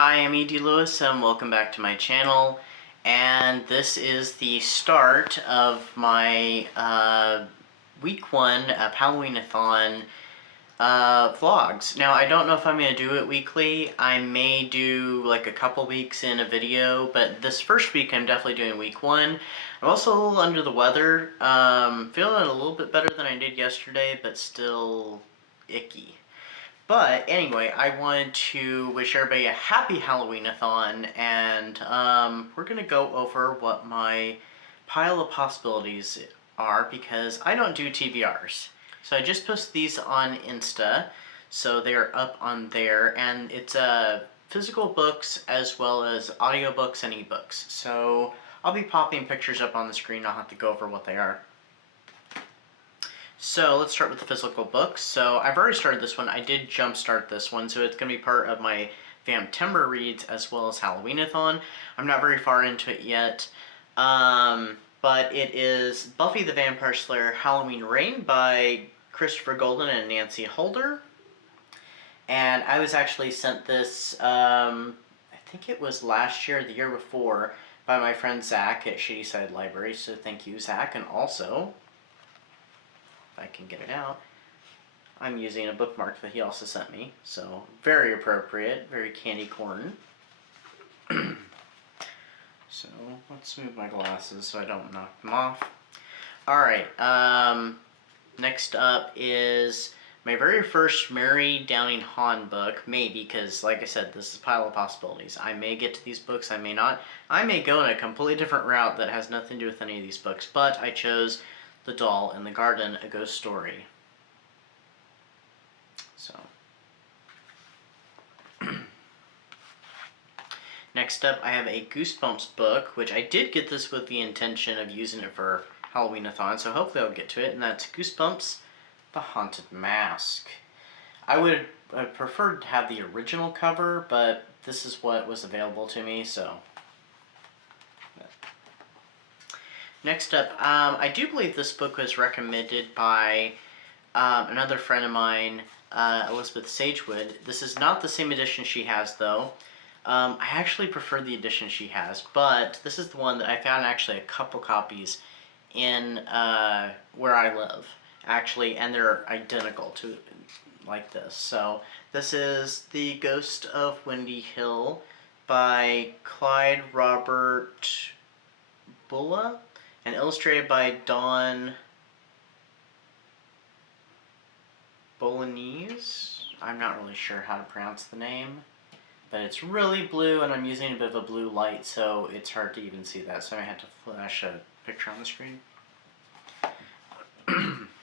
Hi, I'm E.D. Lewis and welcome back to my channel, and this is the start of my week 1 of Halloween-a-thon vlogs. Now, I don't know if I'm going to do it weekly. I may do like a couple weeks in a video, but this first week I'm definitely doing week 1. I'm also a little under the weather, feeling a little bit better than I did yesterday, but still icky. But anyway, I wanted to wish everybody a happy Halloween-a-thon, and we're going to go over what my pile of possibilities are, because I don't do TBRs. So I just posted these on Insta, so they're up on there, and it's physical books as well as audiobooks and ebooks. So I'll be popping pictures up on the screen. I'll have to go over what they are. So let's start with the physical books. So I've already started this one. I did jumpstart this one, so it's going to be part of my Vamptember reads as well as Halloween-a-thon. I'm not very far into it yet, but it is Buffy the Vampire Slayer Halloween Reign by Christopher Golden and Nancy Holder. And I was actually sent this, I think it was last year or the year before, by my friend Zach at Shadyside Library, so thank you, Zach. And also, I can get it out, I'm using a bookmark that he also sent me, so very appropriate, very candy corn. So let's move my glasses so I don't knock them off. Alright, next up is my very first Mary Downing Hahn book, maybe, because like I said, this is a pile of possibilities. I may get to these books, I may not. I may go in a completely different route that has nothing to do with any of these books, but I chose The Doll in the Garden, A Ghost Story. So, next up I have a Goosebumps book, which I did get this with the intention of using it for Halloween-a-thon, so hopefully I'll get to it, and that's Goosebumps, The Haunted Mask. I would have preferred to have the original cover, but this is what was available to me, so. Next up, I do believe this book was recommended by another friend of mine, Elizabeth Sagewood. This is not the same edition she has, though. I actually prefer the edition she has, but this is the one that I found actually a couple copies in where I live, actually, and they're identical to like this. So this is The Ghost of Windy Hill by Clyde Robert Bulla, and illustrated by Dawn Bolognese. I'm not really sure how to pronounce the name, but it's really blue, and I'm using a bit of a blue light, so it's hard to even see that, so I had to flash a picture on the screen.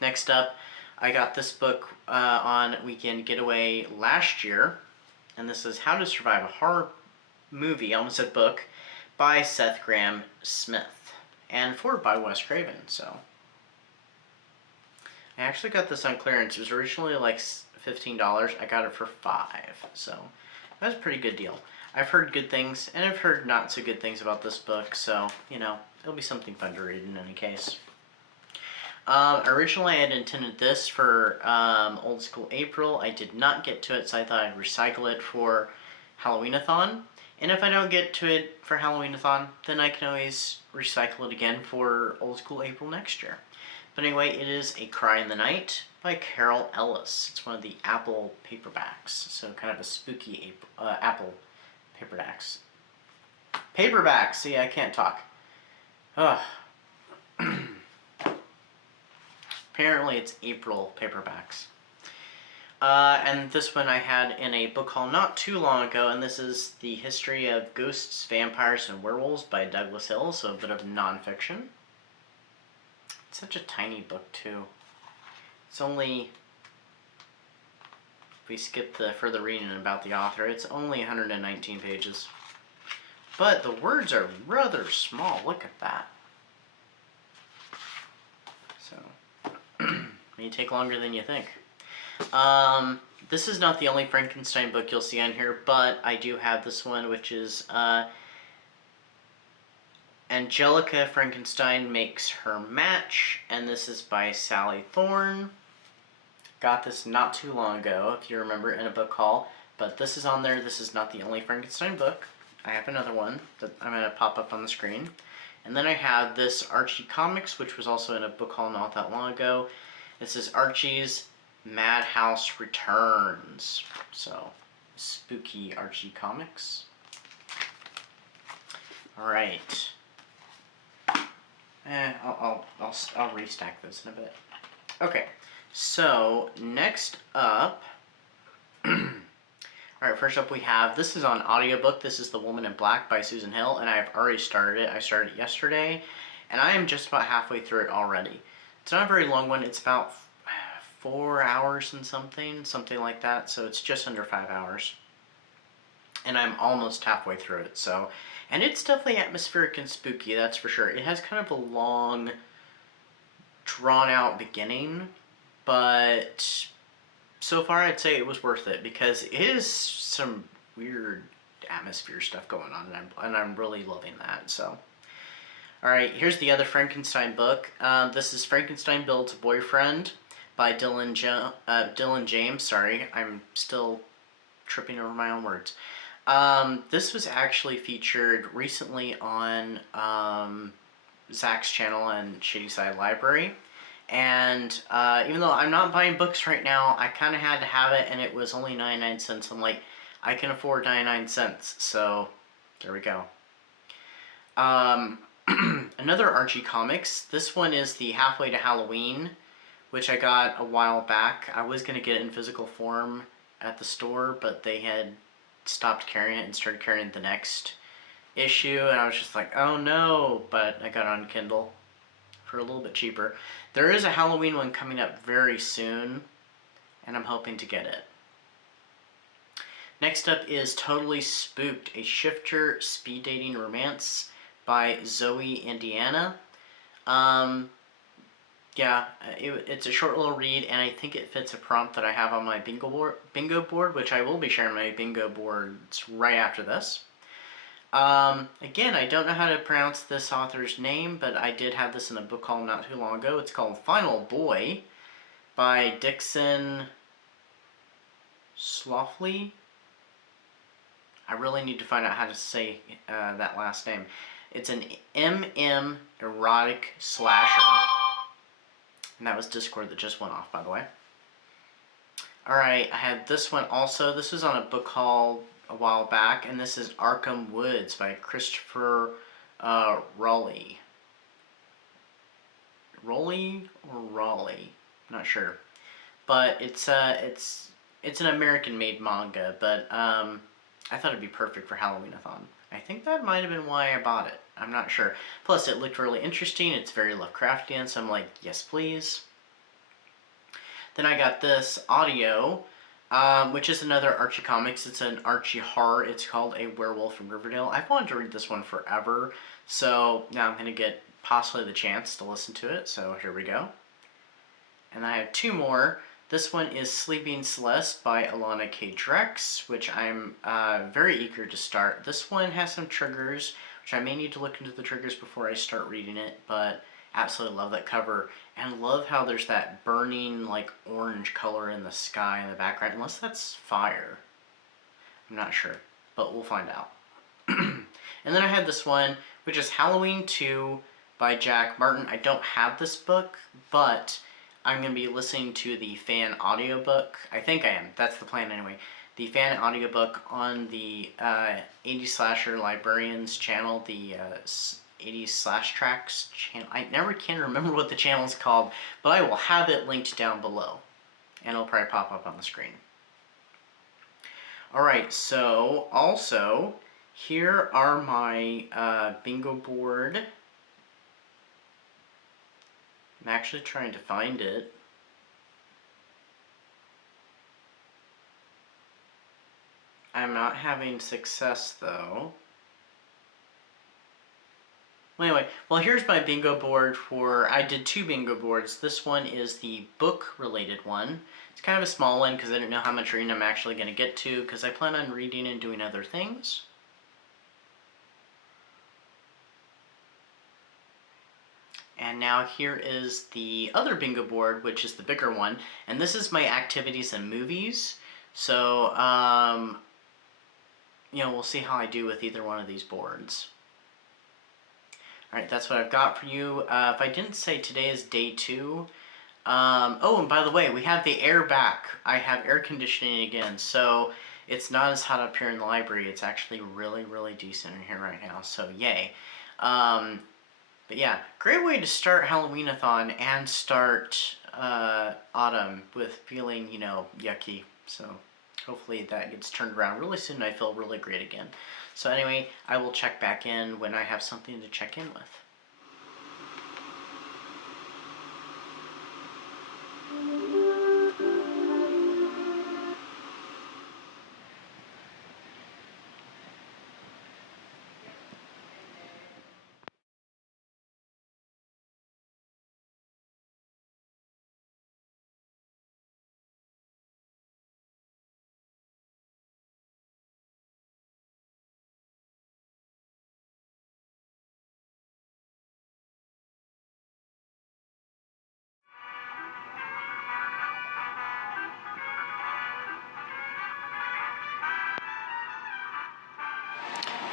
Next up, I got this book on Weekend Getaway last year, and this is How to Survive a Horror Movie, I almost said book, by Seth Grahame-Smith, and forward by Wes Craven. So I actually got this on clearance. It was originally like $15. I got it for $5, so that was a pretty good deal. I've heard good things, and I've heard not so good things about this book, so, you know, it'll be something fun to read in any case. Originally I had intended this for Old School April. I did not get to it, so I thought I'd recycle it for Halloween-a-thon. And if I don't get to it for Halloween-a-thon, then I can always recycle it again for Old School April next year. But anyway, it is A Cry in the Night by Carol Ellis. It's one of the Apple paperbacks, so kind of a spooky Apple paperbacks. Paperbacks! See, I can't talk. Ugh. Apparently it's April paperbacks. And this one I had in a book haul not too long ago, and this is The History of Ghosts, Vampires, and Werewolves by Douglas Hill, so a bit of nonfiction. It's such a tiny book, too. It's only, if we skip the further reading about the author, it's only 119 pages. But the words are rather small, look at that. So, may take longer than you think. This is not the only Frankenstein book you'll see on here, but I do have this one, which is Angelica Frankenstein Makes Her Match, and this is by Sally Thorne. Got this not too long ago, if you remember, in a book haul. But this is on there. This is not the only Frankenstein book. I have another one that I'm going to pop up on the screen. And then I have this Archie Comics, which was also in a book haul not that long ago. This is Archie's Madhouse Returns. So, spooky Archie Comics. Alright. I'll restack those in a bit. Okay, so next up... Alright, first up we have, this is on audiobook. This is The Woman in Black by Susan Hill, and I've already started it. I started it yesterday, and I am just about halfway through it already. It's not a very long one. It's about 4 hours and something like that, so it's just under 5 hours. And I'm almost halfway through it, so... And it's definitely atmospheric and spooky, that's for sure. It has kind of a long, drawn-out beginning, but... So far, I'd say it was worth it, because it is some weird atmosphere stuff going on, and I'm really loving that, so. Alright, here's the other Frankenstein book. This is Frankenstein Builds a Boyfriend by Dylan James. Sorry, I'm still tripping over my own words. This was actually featured recently on Zach's channel and Shady Side Library. And even though I'm not buying books right now, I kind of had to have it, and it was only 99 cents. I'm like, I can afford 99 cents, so there we go. Another Archie Comics. This one is the Halfway to Halloween, which I got a while back. I was going to get it in physical form at the store, but they had stopped carrying it and started carrying the next issue, and I was just like, oh no, but I got it on Kindle for a little bit cheaper. There is a Halloween one coming up very soon, and I'm hoping to get it. Next up is Totally Spooked, a shifter speed dating romance by Zoe Indiana. Yeah, it's a short little read, and I think it fits a prompt that I have on my bingo board, which I will be sharing my bingo boards right after this. Again, I don't know how to pronounce this author's name, but I did have this in a book haul not too long ago. It's called Final Boy by Dixon Slofley. I really need to find out how to say that last name. It's an MM erotic slasher. And that was Discord that just went off, by the way. Alright, I had this one also. This was on a book haul a while back, and this is Arkham Woods by Christopher Rowley. Rowley or Raleigh? Not sure. But it's an American-made manga, but I thought it'd be perfect for Halloween-a-thon. I think that might have been why I bought it. I'm not sure. Plus, it looked really interesting. It's very Lovecraftian, so I'm like, yes, please. Then I got this audio, which is another Archie Comics. It's an Archie horror. It's called A Werewolf from Riverdale. I've wanted to read this one forever, so now I'm going to get possibly the chance to listen to it, so here we go. And I have two more. This one is Sleeping Celeste by Alana K. Drex, which I'm very eager to start. This one has some triggers, which I may need to look into the triggers before I start reading it, but absolutely love that cover, and love how there's that burning, like, orange color in the sky in the background, unless that's fire. I'm not sure, but we'll find out. And then I had this one, which is Halloween 2 by Jack Martin. I don't have this book, but I'm going to be listening to the fan audiobook. I think I am. That's the plan anyway. The fan audiobook on the 80s Slasher Librarians channel, the 80s Slash Tracks channel. I never can remember what the channel is called, but I will have it linked down below. And it'll probably pop up on the screen. Alright, so also, here are my bingo board. I'm actually trying to find it. I'm not having success though. Anyway, well, here's my bingo board for, I did two bingo boards. This one is the book related one. It's kind of a small one because I don't know how much reading I'm actually going to get to, because I plan on reading and doing other things. And now here is the other bingo board, which is the bigger one. And this is my activities and movies. So, you know, we'll see how I do with either one of these boards. Alright, that's what I've got for you. If I didn't say, today is day 2. Oh, and by the way, we have the air back. I have air conditioning again, so it's not as hot up here in the library. It's actually really, really decent in here right now, so yay. But yeah, great way to start Halloween-a-thon and start autumn with feeling, you know, yucky. So hopefully that gets turned around really soon and I feel really great again. So anyway, I will check back in when I have something to check in with.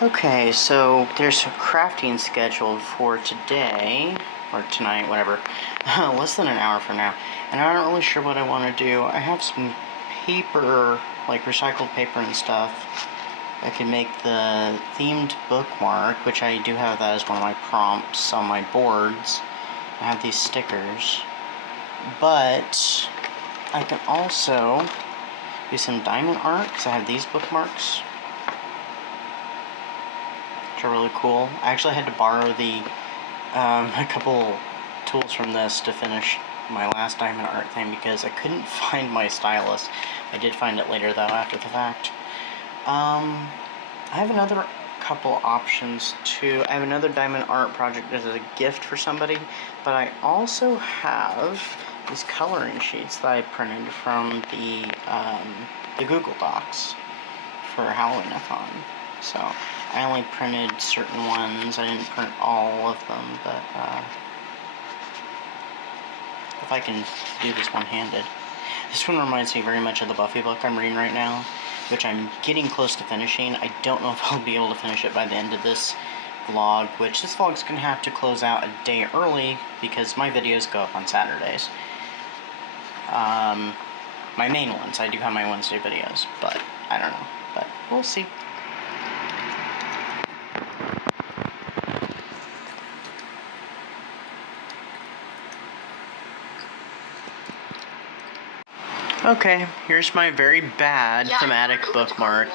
Okay, so there's a crafting scheduled for today, or tonight, whatever, less than an hour from now, and I'm not really sure what I want to do. I have some paper, like recycled paper and stuff. I can make the themed bookmark, which I do have that as one of my prompts on my boards. I have these stickers, but I can also do some diamond art, because I have these bookmarks, which are really cool. I actually had to borrow a couple tools from this to finish my last diamond art thing because I couldn't find my stylus. I did find it later though, after the fact. I have another couple options too. I have another diamond art project as a gift for somebody, but I also have these coloring sheets that I printed from the Google Docs for Halloween-a-thon. So I only printed certain ones. I didn't print all of them, but if I can do this one-handed. This one reminds me very much of the Buffy book I'm reading right now, which I'm getting close to finishing. I don't know if I'll be able to finish it by the end of this vlog, which this vlog's going to have to close out a day early because my videos go up on Saturdays. My main ones. I do have my Wednesday videos, but I don't know. But we'll see. Okay, here's my very bad thematic bookmark,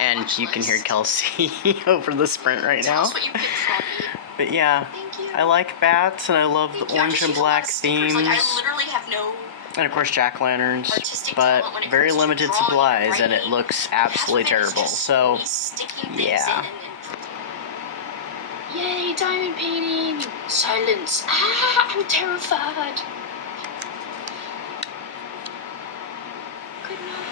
and you can hear Kelsey over the sprint right now. But yeah, I like bats, and I love the orange and black themes, and of course jack-o'-lanterns, but very limited supplies, and it looks absolutely terrible, so yeah. Yay, diamond painting! Silence! Ah, I'm terrified! Good night.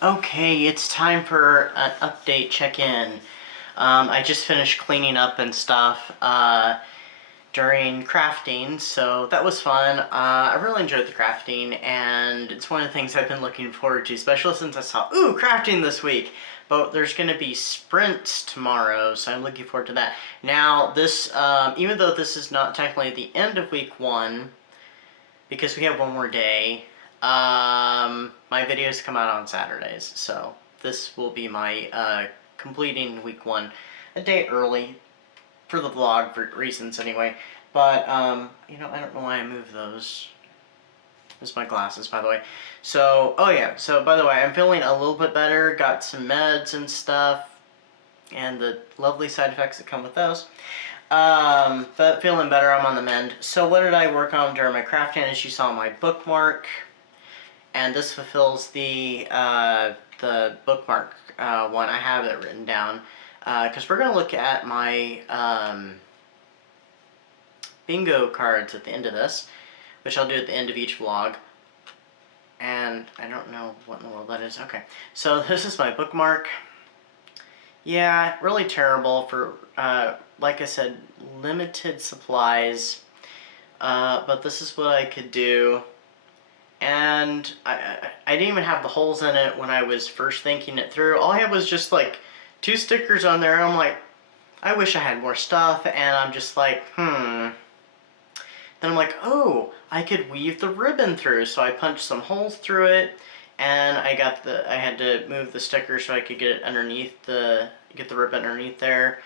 Okay, it's time for an update check-in. I just finished cleaning up and stuff during crafting, so that was fun. I really enjoyed the crafting, and it's one of the things I've been looking forward to, especially since I saw, ooh, crafting this week. But there's going to be sprints tomorrow, so I'm looking forward to that. Now, this, even though this is not technically the end of week 1, because we have one more day, my videos come out on Saturdays, so this will be my completing week 1 a day early for the vlog for reasons anyway. But you know, I don't know why I moved those. This is my glasses, by the way. So, oh yeah, so by the way, I'm feeling a little bit better, got some meds and stuff, and the lovely side effects that come with those. But feeling better, I'm on the mend. So what did I work on during my crafting? As you saw, my bookmark, and this fulfills the bookmark one. I have it written down, because we're going to look at my bingo cards at the end of this, which I'll do at the end of each vlog. And I don't know what in the world that is. Okay, so this is my bookmark. Yeah, really terrible for, like I said, limited supplies. But this is what I could do. And I didn't even have the holes in it when I was first thinking it through. All I had was just like 2 stickers on there. I'm like, I wish I had more stuff. And I'm just like, Then I'm like, oh, I could weave the ribbon through. So I punched some holes through it. And I had to move the sticker so I could get it underneath get the ribbon underneath there.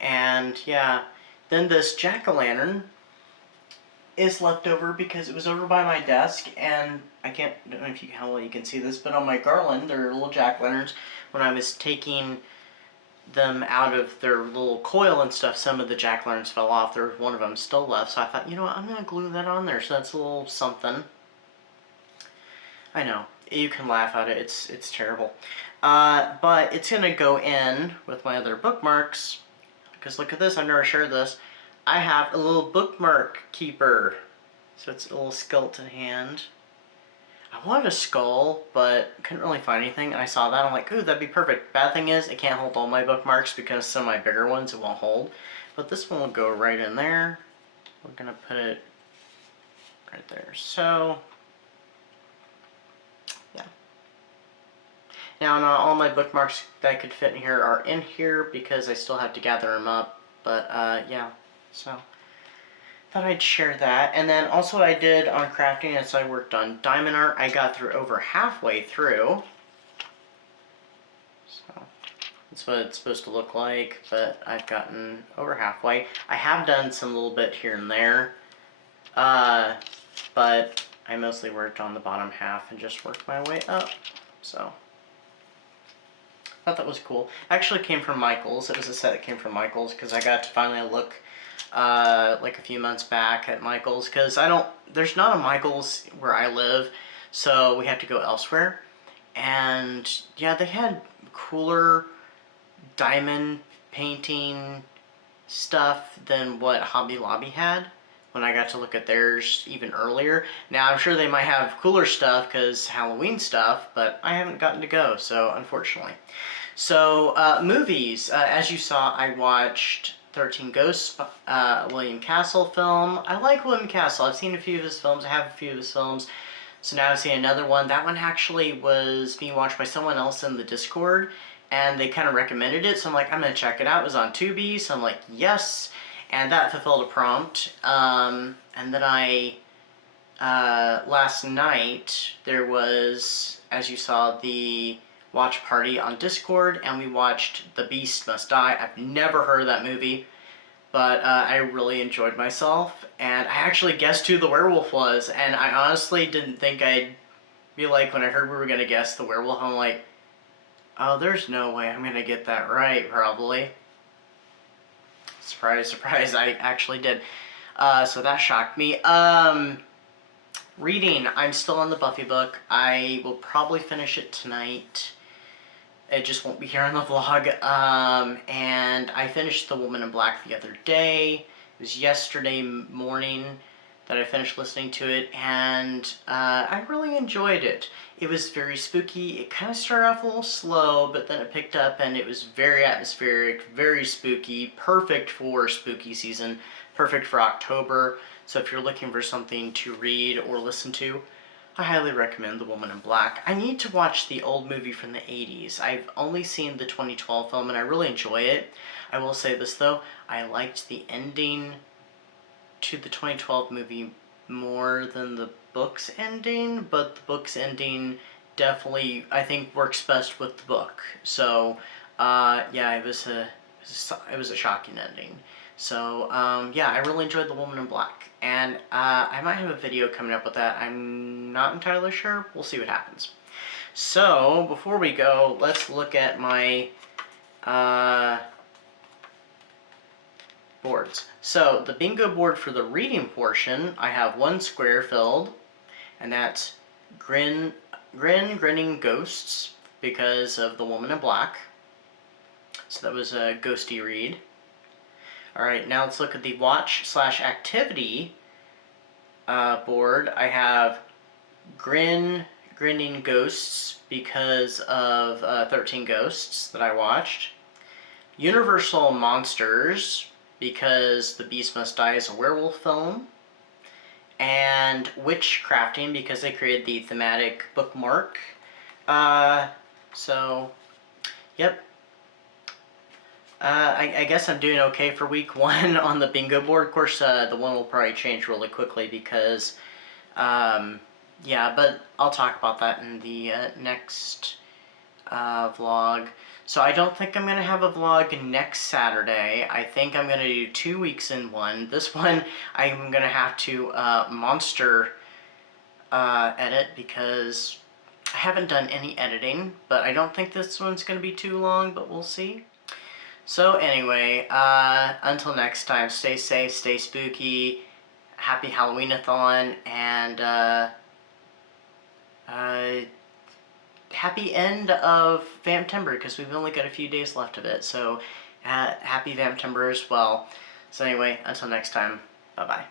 And yeah, then this jack-o'-lantern is left over because it was over by my desk, and I don't know if you how well you can see this, but on my garland there are little jack-o'-lanterns. When I was taking them out of their little coil and stuff, some of the jack-o'-lanterns fell off. There was one of them still left, so I thought, you know what, I'm gonna glue that on there, so that's a little something. I know, you can laugh at it, it's terrible. But it's gonna go in with my other bookmarks, because look at this, I've never shared this. I have a little bookmark keeper. So it's a little skeleton hand. I wanted a skull, but couldn't really find anything. And I saw that, I'm like, ooh, that'd be perfect. Bad thing is, it can't hold all my bookmarks because some of my bigger ones it won't hold. But this one will go right in there. We're gonna put it right there. So, yeah. Now, not all my bookmarks that could fit in here are in here because I still have to gather them up. But, yeah, so thought I'd share that. And then also I did on crafting as I worked on diamond art. I got through over halfway through. So that's what it's supposed to look like, but I've gotten over halfway. I have done some little bit here and there, but I mostly worked on the bottom half and just worked my way up. So I thought that was cool. Actually came from Michaels. It was a set that came from Michaels because I got to finally look like a few months back at Michaels, because there's not a Michaels where I live, so we have to go elsewhere. And yeah, they had cooler diamond painting stuff than what Hobby Lobby had when I got to look at theirs even earlier. Now I'm sure they might have cooler stuff because Halloween stuff, but I haven't gotten to go, so unfortunately. So movies, as you saw, I watched 13 Ghosts, William Castle film. I like William Castle. I've seen a few of his films. I have a few of his films. So now I've seen another one. That one actually was being watched by someone else in the Discord, and they kind of recommended it. So I'm like, I'm going to check it out. It was on Tubi, so I'm like, yes. And that fulfilled a prompt. And then last night, there was, as you saw, the watch party on Discord, and we watched The Beast Must Die. I've never heard of that movie, but I really enjoyed myself, and I actually guessed who the werewolf was, and I honestly didn't think I'd be like, when I heard we were going to guess the werewolf, I'm like, oh, there's no way I'm going to get that right, probably. Surprise, surprise, I actually did. So that shocked me. Reading, I'm still on the Buffy book. I will probably finish it tonight. It just won't be here on the vlog. And I finished The Woman in Black the other day. It was yesterday morning that I finished listening to it, and I really enjoyed it. It was very spooky. It kind of started off a little slow, but then it picked up, and it was very atmospheric, very spooky, perfect for spooky season, perfect for October. So if you're looking for something to read or listen to, I highly recommend The Woman in Black. I need to watch the old movie from the 80s. I've only seen the 2012 film, and I really enjoy it. I will say this, though. I liked the ending to the 2012 movie more than the book's ending, but the book's ending definitely, I think, works best with the book. So, yeah, it was a shocking ending. So, yeah, I really enjoyed The Woman in Black. And I might have a video coming up with that. I'm not entirely sure. We'll see what happens. So, before we go, let's look at my boards. So, the bingo board for the reading portion, I have one square filled, and that's Grinning Ghosts, because of The Woman in Black. So that was a ghosty read. Alright, now let's look at the watch/activity board. I have Grinning Ghosts because of 13 Ghosts that I watched. Universal Monsters, because The Beast Must Die is a werewolf film, and Witchcrafting, because they created the thematic bookmark. So, yep. I guess I'm doing okay for week 1 on the bingo board. Of course, the one will probably change really quickly because, yeah, but I'll talk about that in the next vlog. So I don't think I'm going to have a vlog next Saturday. I think I'm going to do 2 weeks in one. This one I'm going to have to monster edit because I haven't done any editing, but I don't think this one's going to be too long, but we'll see. So anyway, until next time, stay safe, stay spooky, happy Halloween-a-thon, and happy end of Vamptember, because we've only got a few days left of it, so happy Vamptember as well. So anyway, until next time, bye-bye.